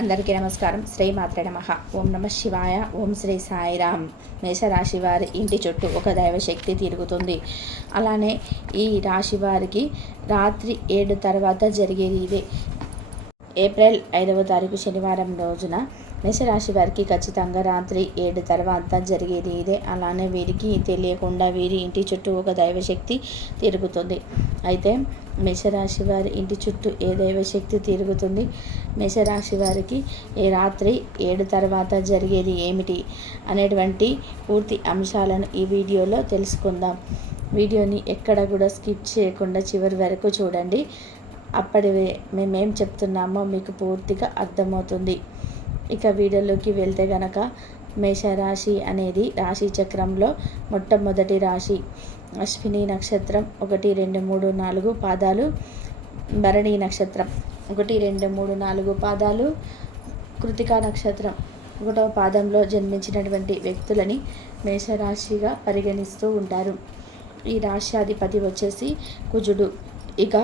అందరికీ నమస్కారం. శ్రీమాత్రే నమః. ఓం నమ శివాయ. ఓం శ్రీ సాయిరామ్. మేషరాశి వారి ఇంటి చుట్టూ ఒక దైవశక్తి తిరుగుతుంది. అలానే ఈ రాశి వారికి రాత్రి 7 తర్వాత జరిగేది ఇదే. ఏప్రిల్ 5వ తారీఖు శనివారం రోజున మేషరాశి వారికి ఖచ్చితంగా రాత్రి 7 తర్వాత జరిగేది ఇదే. అలానే వీరికి తెలియకుండా వీరి ఇంటి చుట్టూ ఒక దైవశక్తి తిరుగుతుంది. అయితే మేషరాశి వారి ఇంటి చుట్టూ ఏ దైవశక్తి తిరుగుతుంది, మేషరాశి వారికి ఈ రాత్రి 7 తర్వాత జరిగేది ఏమిటి అనేటువంటి పూర్తి అంశాలను ఈ వీడియోలో తెలుసుకుందాం. వీడియోని ఎక్కడ కూడా స్కిప్ చేయకుండా చివరి వరకు చూడండి. అప్పటివే మేమేం చెప్తున్నామో మీకు పూర్తిగా అర్థమవుతుంది. ఇక వీడియోలోకి వెళ్తే గనక మేషరాశి అనేది రాశి చక్రంలో మొట్టమొదటి రాశి. అశ్విని నక్షత్రం 1, 2, 3, 4 పాదాలు, భరణి నక్షత్రం 1, 2, 3, 4 పాదాలు, కృతికా నక్షత్రం 1వ పాదంలో జన్మించినటువంటి వ్యక్తులని మేషరాశిగా పరిగణిస్తూ ఉంటారు. ఈ రాశ్యాధిపతి వచ్చేసి కుజుడు. ఇక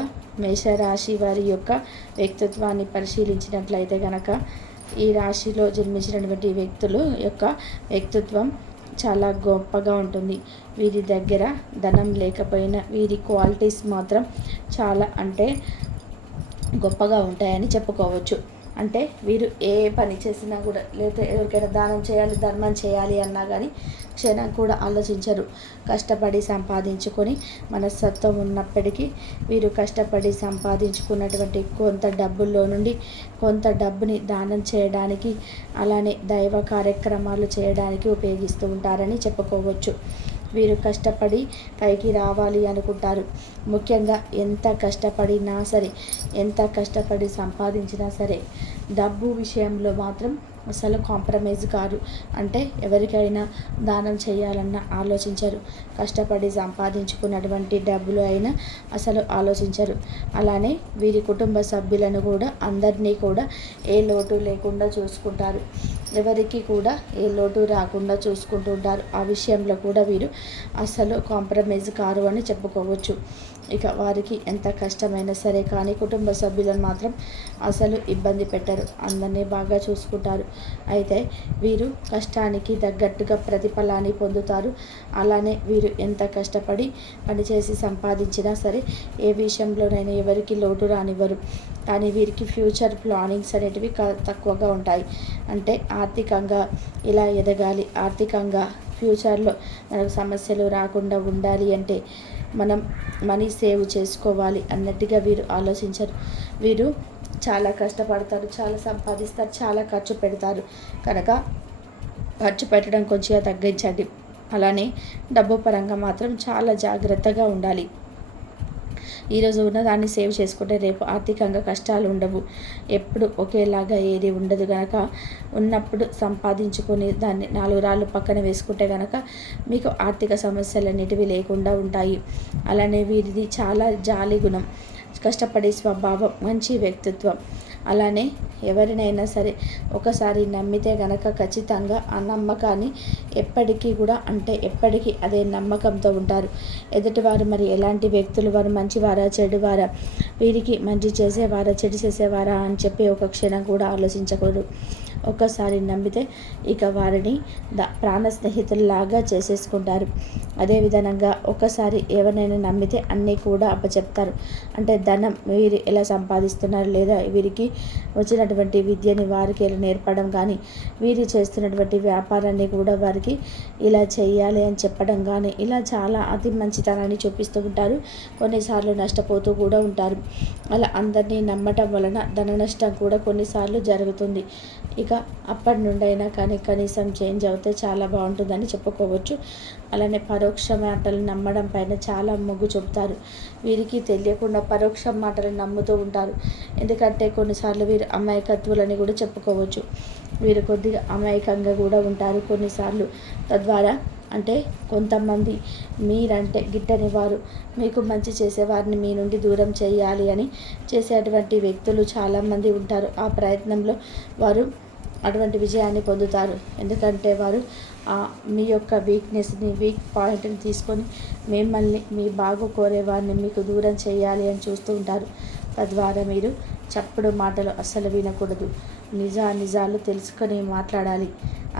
మేషరాశి వారి యొక్క వ్యక్తిత్వాన్ని పరిశీలించినట్లయితే కనుక ఈ రాశిలో జన్మించినటువంటి వ్యక్తుల యొక్క వ్యక్తిత్వం చాలా గొప్పగా ఉంటుంది. వీరి దగ్గర ధనం లేకపోయినా వీరి క్వాలిటీస్ మాత్రం చాలా గొప్పగా ఉంటాయని చెప్పుకోవచ్చు. అంటే వీరు ఏ పని చేసినా కూడా, లేదా ఎవరికైనా దానం చేయాలి, ధర్మం చేయాలి అన్నా కానీ క్షణం కూడా ఆలోచించరు. కష్టపడి సంపాదించుకొని మనస్తత్వం ఉన్నప్పటికీ వీరు కష్టపడి సంపాదించుకున్నటువంటి కొంత డబ్బుల్లో నుండి కొంత డబ్బుని దానం చేయడానికి, అలానే దైవ కార్యక్రమాలు చేయడానికి ఉపయోగిస్తూ ఉంటారని చెప్పుకోవచ్చు. వీరు కష్టపడి పైకి రావాలి అనుకుంటారు. ముఖ్యంగా ఎంత కష్టపడినా సరే, ఎంత కష్టపడి సంపాదించినా సరే డబ్బు విషయంలో మాత్రం అసలు కాంప్రమైజ్ కారు. అంటే ఎవరికైనా దానం చేయాలన్నా ఆలోచించరు. కష్టపడి సంపాదించుకున్నటువంటి డబ్బులు అయినా అసలు ఆలోచించరు. అలానే వీరి కుటుంబ సభ్యులను కూడా అందరినీ కూడా ఏ లోటు లేకుండా చూసుకుంటారు. ఎవరికి కూడా ఏ లోటు రాకుండా చూసుకుంటూ ఉంటారు. ఆ విషయంలో కూడా వీరు అసలు కాంప్రమైజ్ కారు అని చెప్పుకోవచ్చు. ఇక వారికి ఎంత కష్టమైనా సరే కానీ కుటుంబ సభ్యులను మాత్రం అసలు ఇబ్బంది పెట్టరు. అందరినీ బాగా చూసుకుంటారు. అయితే వీరు కష్టానికి తగ్గట్టుగా ప్రతిఫలాన్ని పొందుతారు. అలానే వీరు ఎంత కష్టపడి పనిచేసి సంపాదించినా సరే ఏ విషయంలోనైనా ఎవరికి లోటు రానివ్వరు. కానీ వీరికి ఫ్యూచర్ ప్లానింగ్స్ అనేటివి తక్కువగా ఉంటాయి. అంటే ఆర్థికంగా ఇలా ఎదగాలి, ఆర్థికంగా ఫ్యూచర్లో మనకు సమస్యలు రాకుండా ఉండాలి అంటే మనం మనీ సేవ్ చేసుకోవాలి అన్నట్టుగా వీరు ఆలోచించరు. వీరు చాలా కష్టపడతారు, చాలా సంపాదిస్తారు, చాలా ఖర్చు పెడతారు. కనుక ఖర్చు పెట్టడం కొంచెం తగ్గించండి. అలానే డబ్బు పరంగా మాత్రం చాలా జాగ్రత్తగా ఉండాలి. ఈరోజు ఉన్న దాన్ని సేవ్ చేసుకుంటే రేపు ఆర్థికంగా కష్టాలు ఉండవు. ఎప్పుడు ఒకేలాగా ఏది ఉండదు కనుక ఉన్నప్పుడు సంపాదించుకొని దాన్ని 4 రాళ్ళు పక్కన వేసుకుంటే కనుక మీకు ఆర్థిక సమస్యలు అనేటివి లేకుండా ఉంటాయి. అలానే వీరిది చాలా జాలి గుణం, కష్టపడే స్వభావం, మంచి వ్యక్తిత్వం. అలానే ఎవరినైనా సరే ఒకసారి నమ్మితే గనక ఖచ్చితంగా ఆ నమ్మకాన్ని ఎప్పటికీ కూడా ఎప్పటికీ అదే నమ్మకంతో ఉంటారు. ఎదుటివారు మరి ఎలాంటి వ్యక్తులు, వారు మంచివారా చెడువారా, వీరికి మంచి చేసేవారా చెడు చేసేవారా అని చెప్పి ఒక క్షణం కూడా ఆలోచించకూడదు. ఒక్కసారి నమ్మితే ఇక వారిని ప్రాణ స్నేహితుల్లాగా చేసేసుకుంటారు. అదేవిధంగా ఒకసారి ఎవరినైనా నమ్మితే అన్నీ కూడా అప్పచెప్తారు. అంటే ధనం వీరు ఎలా సంపాదిస్తున్నారు, లేదా వీరికి వచ్చినటువంటి విద్యని వారికి ఎలా నేర్పడం కానీ, వీరు చేస్తున్నటువంటి వ్యాపారాన్ని కూడా వారికి ఇలా చేయాలి అని చెప్పడం కానీ, ఇలా చాలా అతి మంచితనాన్ని చూపిస్తూ ఉంటారు. కొన్నిసార్లు నష్టపోతూ కూడా ఉంటారు. అలా అందరినీ నమ్మటం వలన ధన నష్టం కూడా కొన్నిసార్లు జరుగుతుంది. ఇక అప్పటి నుండైనా కానీ కనీసం చేంజ్ అవుతే చాలా బాగుంటుందని చెప్పుకోవచ్చు. అలానే పరోక్ష మాటలు నమ్మడం పైన చాలా మొగ్గు చూపుతారు. వీరికి తెలియకుండా పరోక్ష మాటలు నమ్ముతూ ఉంటారు. ఎందుకంటే కొన్నిసార్లు వీరు అమాయకత్వులని కూడా చెప్పుకోవచ్చు. వీరు కొద్దిగా అమాయకంగా కూడా ఉంటారు కొన్నిసార్లు. తద్వారా కొంతమంది మీరంటే గిట్టని వారు, మీకు మంచి చేసేవారిని మీ నుండి దూరం చేయాలి అని చేసేటువంటి వ్యక్తులు చాలామంది ఉంటారు. ఆ ప్రయత్నంలో వారు అటువంటి విజయాన్ని పొందుతారు. ఎందుకంటే వారు మీ యొక్క వీక్నెస్ని, వీక్ పాయింట్ని తీసుకొని మిమ్మల్ని, మీ బాగు కోరేవారిని మీకు దూరం చేయాలి అని చూస్తూ ఉంటారు. తద్వారా మీరు చప్పుడు మాటలు అస్సలు వినకూడదు. నిజాలు తెలుసుకొని మాట్లాడాలి.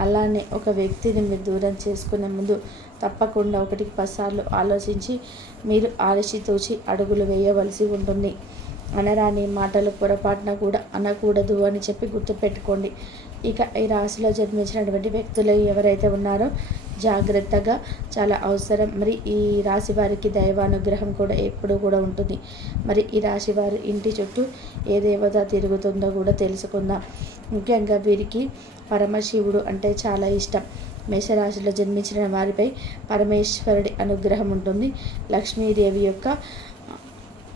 అలానే ఒక వ్యక్తిని మీరు దూరం చేసుకునే ముందు తప్పకుండా 1కి 10 సార్లు ఆలోచించి మీరు ఆచితూచి అడుగులు వేయవలసి ఉంటుంది. అనరాని మాటలు పొరపాటున కూడా అనకూడదు అని చెప్పి గుర్తుపెట్టుకోండి. ఇక ఈ రాశిలో జన్మించినటువంటి వ్యక్తులు ఎవరైతే ఉన్నారో జాగ్రత్తగా చాలా అవసరం. మరి ఈ రాశి వారికి దైవానుగ్రహం కూడా ఎప్పుడూ కూడా ఉంటుంది. మరి ఈ రాశి వారి ఇంటి చుట్టూ ఏ దేవత తిరుగుతుందో కూడా తెలుసుకుందాం. ముఖ్యంగా వీరికి పరమశివుడు అంటే చాలా ఇష్టం. మేషరాశిలో జన్మించిన వారిపై పరమేశ్వరుడి అనుగ్రహం ఉంటుంది. లక్ష్మీదేవి యొక్క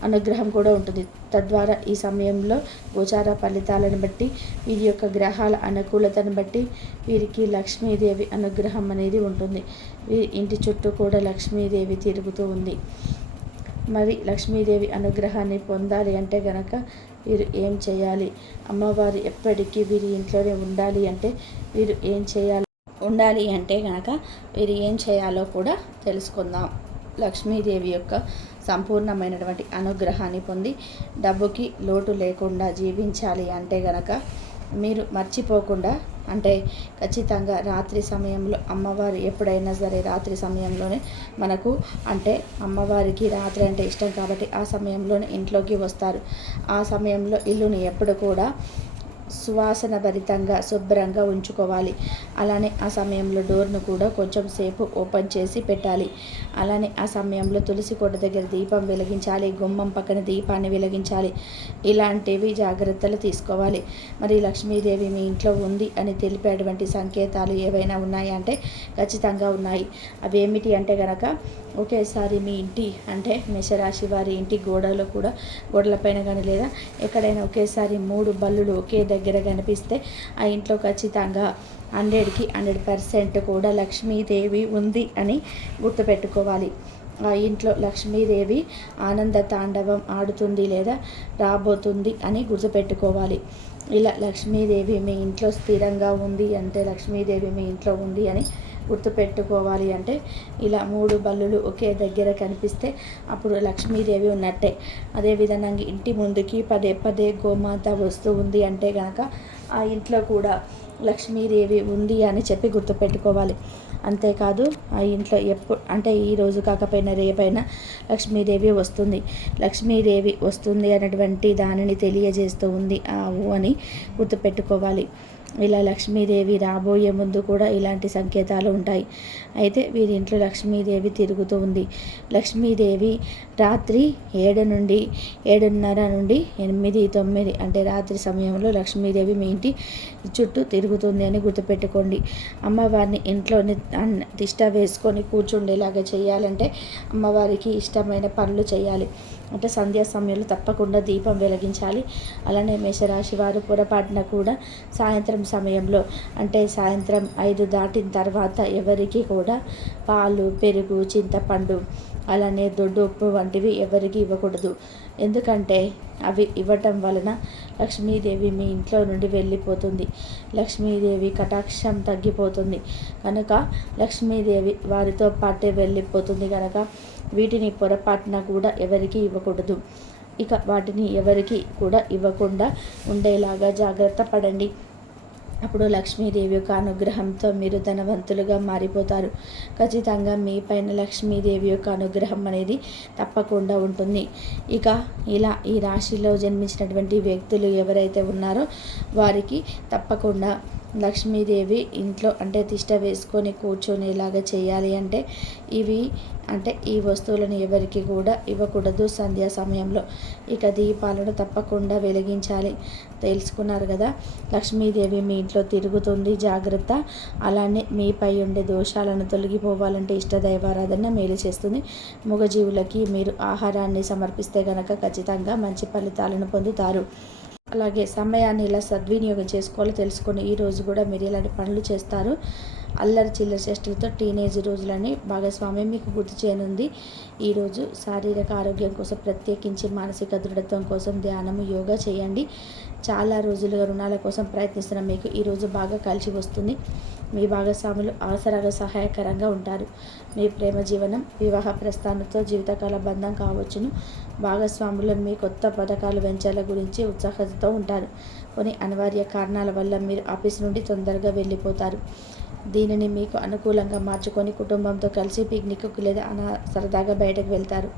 అనుగ్రహం కూడా ఉంటుంది. తద్వారా ఈ సమయంలో గోచార ఫలితాలను బట్టి వీరి యొక్క గ్రహాల అనుకూలతను బట్టి వీరికి లక్ష్మీదేవి అనుగ్రహం అనేది ఉంటుంది. వీరి ఇంటి చుట్టూ కూడా లక్ష్మీదేవి తిరుగుతూ ఉంది. మరి లక్ష్మీదేవి అనుగ్రహాన్ని పొందాలి అంటే గనక వీరు ఏం చేయాలి? అమ్మవారు ఎప్పటికీ వీరి ఇంట్లోనే ఉండాలి అంటే వీరు ఏం చేయాలి? ఉండాలి అంటే గనక వీరు ఏం చేయాలో కూడా తెలుసుకుందాం. లక్ష్మీదేవి యొక్క సంపూర్ణమైనటువంటి అనుగ్రహాన్ని పొంది డబ్బుకి లోటు లేకుండా జీవించాలి అంటే గనక మీరు మర్చిపోకుండా అంటే ఖచ్చితంగా రాత్రి సమయంలో అమ్మవారు ఎప్పుడైనా సరే రాత్రి సమయంలోనే మనకు అంటే అమ్మవారికి రాత్రి అంటే ఇష్టం కాబట్టి ఆ సమయంలోనే ఇంట్లోకి వస్తారు. ఆ సమయంలో ఇల్లుని ఎప్పుడు కూడా సువాసన భరితంగా శుభ్రంగా ఉంచుకోవాలి. అలానే ఆ సమయంలో డోర్ను కూడా కొంచెం సేపు ఓపెన్ చేసి పెట్టాలి. అలానే ఆ సమయంలో తులసి కోట దగ్గర దీపం వెలిగించాలి. గుమ్మం పక్కన దీపాన్ని వెలిగించాలి. ఇలాంటివి జాగ్రత్తలు తీసుకోవాలి. మరి లక్ష్మీదేవి మీ ఇంట్లో ఉంది అని తెలిపేటువంటి సంకేతాలు ఏవైనా ఉన్నాయా అంటే ఖచ్చితంగా ఉన్నాయి. అవి ఏమిటి అంటే కనుక ఒకేసారి మీ ఇంటి అంటే మేషరాశి వారి ఇంటి గోడలపైన కానీ లేదా ఎక్కడైనా ఒకేసారి 3 బల్లులు ఒకే దగ్గర కనిపిస్తే ఆ ఇంట్లో ఖచ్చితంగా 100కి 100% కూడా లక్ష్మీదేవి ఉంది అని గుర్తుపెట్టుకోవాలి. ఆ ఇంట్లో లక్ష్మీదేవి ఆనంద తాండవం ఆడుతుంది లేదా రాబోతుంది అని గుర్తుపెట్టుకోవాలి. ఇలా లక్ష్మీదేవి మీ ఇంట్లో స్థిరంగా ఉంది అంటే లక్ష్మీదేవి మీ ఇంట్లో ఉంది అని గుర్తుపెట్టుకోవాలి అంటే ఇలా 3 బల్లులు ఒకే దగ్గర కనిపిస్తే అప్పుడు లక్ష్మీదేవి ఉన్నట్టే. అదేవిధంగా ఇంటి ముందుకి పదే గోమాత వస్తూ ఉంది అంటే కనుక ఆ ఇంట్లో కూడా లక్ష్మీదేవి ఉంది అని చెప్పి గుర్తుపెట్టుకోవాలి. అంతేకాదు ఆ ఇంట్లో ఎప్పుడు అంటే ఈరోజు కాకపోయినా రేపైనా లక్ష్మీదేవి వస్తుంది. లక్ష్మీదేవి వస్తుంది అనేటువంటి దానిని తెలియజేస్తూ ఉంది ఆవు అని గుర్తుపెట్టుకోవాలి. ఇలా లక్ష్మీదేవి రాబోయే ముందు కూడా ఇలాంటి సంకేతాలు ఉంటాయి. అయితే వీరి ఇంట్లో లక్ష్మీదేవి తిరుగుతూ ఉంది. లక్ష్మీదేవి రాత్రి 7 నుండి 7:30 నుండి 8, 9 అంటే రాత్రి సమయంలో లక్ష్మీదేవి మీ ఇంటి చుట్టూ తిరుగుతుంది అని గుర్తుపెట్టుకోండి. అమ్మవారిని ఇంట్లోని తిష్ట వేసుకొని కూర్చుండేలాగా చేయాలంటే అమ్మవారికి ఇష్టమైన పనులు చేయాలి. అంటే సంధ్యా సమయంలో తప్పకుండా దీపం వెలిగించాలి. అలానే మేషరాశి వారు పొరపాటున కూడా సాయంత్రం సమయంలో అంటే సాయంత్రం 5 దాటిన తర్వాత ఎవరికి కూడా పాలు, పెరుగు, చింతపండు అలానే దొడ్డు ఉప్పు వంటివి ఎవరికి ఇవ్వకూడదు. ఎందుకంటే అవి ఇవ్వటం వలన లక్ష్మీదేవి మీ ఇంట్లో నుండి వెళ్ళిపోతుంది. లక్ష్మీదేవి కటాక్షం తగ్గిపోతుంది కనుక లక్ష్మీదేవి వారితో పాటే వెళ్ళిపోతుంది కనుక వీటిని పొరపాటున కూడా ఎవరికి ఇవ్వకూడదు. ఇక వాటిని ఎవరికి కూడా ఇవ్వకుండా ఉండేలాగా జాగ్రత్త పడండి. అప్పుడు లక్ష్మీదేవి యొక్క అనుగ్రహంతో మీరు ధనవంతులుగా మారిపోతారు. ఖచ్చితంగా మీ పైన లక్ష్మీదేవి యొక్క అనుగ్రహం అనేది తప్పకుండా ఉంటుంది. ఇక ఇలా ఈ రాశిలో జన్మించినటువంటి వ్యక్తులు ఎవరైతే ఉన్నారో వారికి తప్పకుండా లక్ష్మీదేవి ఇంట్లో అంటే తిష్ట వేసుకొని కూర్చొనేలాగా చేయాలి అంటే ఇవి అంటే ఈ వస్తువులను ఎవరికి కూడా ఇవ్వకూడదు సంధ్యా సమయంలో. ఇక దీపాలను తప్పకుండా వెలిగించాలి. తెలుసుకున్నారు కదా, లక్ష్మీదేవి మీ ఇంట్లో తిరుగుతుంది, జాగ్రత్త. అలానే మీపై ఉండే దోషాలను తొలగిపోవాలంటే ఇష్ట దైవారాధన మేలు చేస్తుంది. మూగజీవులకి మీరు ఆహారాన్ని సమర్పిస్తే కనుక ఖచ్చితంగా మంచి ఫలితాలను పొందుతారు. అలాగే సమయాన్ని ఇలా సద్వినియోగం చేసుకోవాలో తెలుసుకొని ఈరోజు కూడా మీరు ఇలాంటి పనులు చేస్తారు. అల్లరి చిల్లర చేష్టలతో టీనేజ్ రోజులని భాగస్వామ్యం మీకు గుర్తు చేయనుంది. ఈరోజు శారీరక ఆరోగ్యం కోసం, ప్రత్యేకించి మానసిక దృఢత్వం కోసం ధ్యానము, యోగా చేయండి. చాలా రోజులుగా రుణాల కోసం ప్రయత్నిస్తున్న మీకు ఈరోజు బాగా కలిసి వస్తుంది. మీ భాగస్వాములు అవసరాలు సహాయకరంగా ఉంటారు. మీ ప్రేమ జీవనం వివాహ ప్రస్థానంతో జీవితకాల బంధం కావచ్చును. భాగస్వాములు మీ కొత్త పథకాలు, వెంచర్ల గురించి ఉత్సాహంతో ఉంటారు. కొన్ని అనివార్య కారణాల వల్ల మీరు ఆఫీస్ నుండి తొందరగా వెళ్ళిపోతారు. దీనిని మీకు అనుకూలంగా మార్చుకొని కుటుంబంతో కలిసి పిక్నిక్కు లేదా సరదాగా బయటకు వెళ్తారు.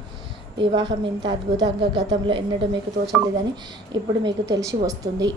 వివాహం ఇంత అద్భుతంగా గతంలో ఎన్నడూ మీకు తోచలేదని ఇప్పుడు మీకు తెలిసి వస్తుంది.